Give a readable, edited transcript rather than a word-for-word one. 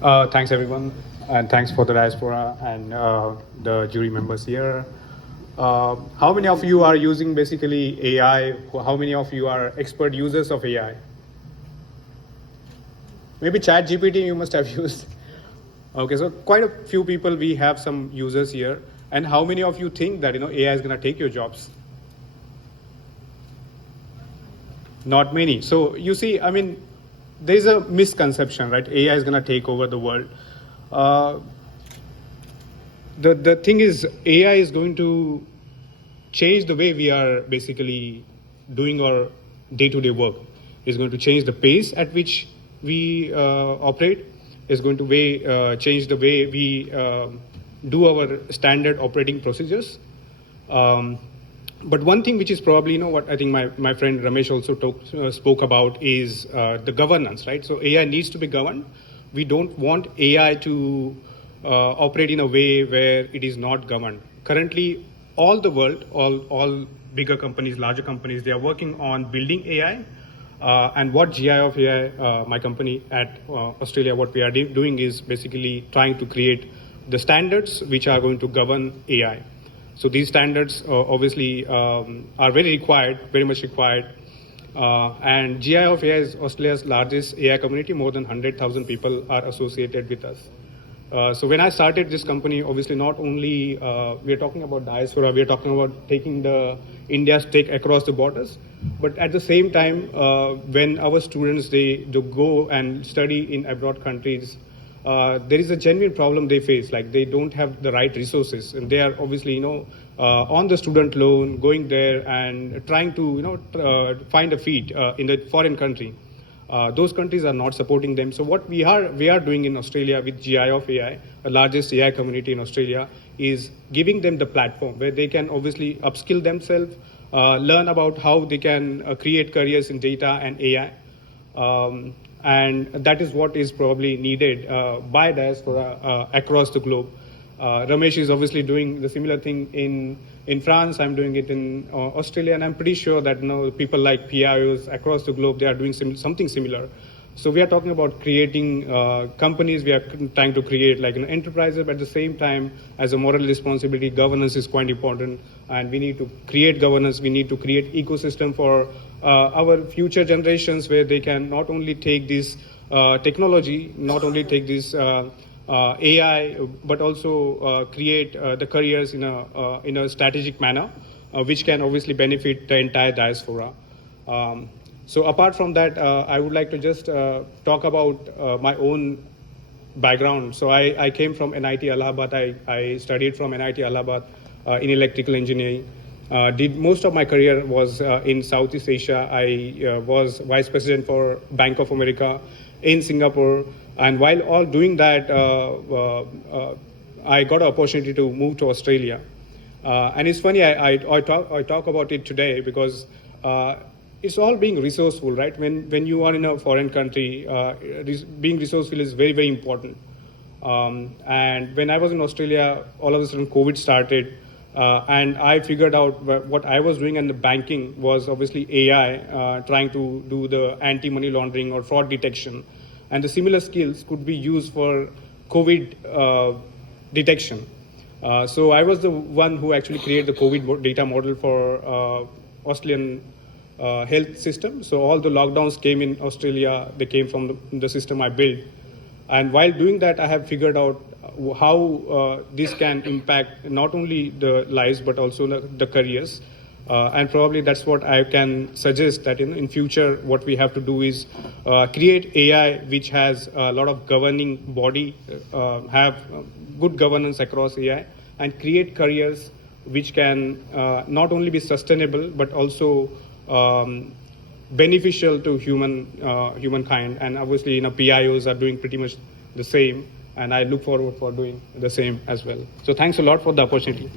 Thanks everyone, and thanks for the diaspora and the jury members here. How many of you are using basically AI? How many of you are expert users of AI? Maybe Chat GPT you must have used. Okay, so quite a few people, we have some users here. And how many of you think that AI is going to take your jobs? Not many. So you see, I mean, there's a misconception, right? AI is going to take over the world. The thing is, AI is going to change the way we are basically doing our day-to-day work. It's going to change the pace at which we operate. It's going to change the way we do our standard operating procedures. But one thing which is probably, what I think my friend Ramesh also spoke about is the governance, right? So AI needs to be governed. We don't want AI to operate in a way where it is not governed. Currently, all the world, all bigger companies, larger companies, they are working on building AI. And what GIofAI, my company at Australia, what we are doing is basically trying to create the standards which are going to govern AI. So these standards obviously are very much required. And GIofAI is Australia's largest AI community. More than 100,000 people are associated with us. So when I started this company, obviously not only we are talking about diaspora, we are talking about taking the India's tech across the borders, but at the same time, when our students they go and study in abroad countries, there is a genuine problem they face. Like they don't have the right resources, and they are obviously on the student loan, going there and trying to find a feet in the foreign country. Those countries are not supporting them. So what we are doing in Australia with GIofAI, the largest AI community in Australia, is giving them the platform where they can obviously upskill themselves, learn about how they can create careers in data and AI. And that is what is probably needed by diaspora across the globe. Ramesh is obviously doing the similar thing in France. I'm doing it in Australia, and I'm pretty sure that people like PIOs across the globe, they are doing something similar. So we are talking about creating companies. We are trying to create like an enterprises, but at the same time, as a moral responsibility, governance is quite important, and we need to create governance. We need to create ecosystem for our future generations, where they can not only take this technology, not only take this AI, but also create the careers in a strategic manner, which can obviously benefit the entire diaspora. So apart from that, I would like to just talk about my own background. So I came from NIT Allahabad. I studied from NIT Allahabad in electrical engineering. Did most of my career was in Southeast Asia. I was vice president for Bank of America in Singapore. And while all doing that, I got an opportunity to move to Australia. And it's funny, I talk about it today because it's all being resourceful, right? When you are in a foreign country, being resourceful is very, very important. And when I was in Australia, all of a sudden COVID started. And I figured out what I was doing in the banking was obviously AI, trying to do the anti-money laundering or fraud detection. And the similar skills could be used for COVID detection. So I was the one who actually created the COVID data model for Australian health system. So all the lockdowns came in Australia, they came from the system I built. And while doing that, I have figured out how this can impact not only the lives, but also the careers. And probably that's what I can suggest, that in future, what we have to do is create AI which has a lot of governing body, have good governance across AI, and create careers which can not only be sustainable, but also beneficial to humankind. And obviously, PIOs are doing pretty much the same, and I look forward for doing the same as well. So thanks a lot for the opportunity.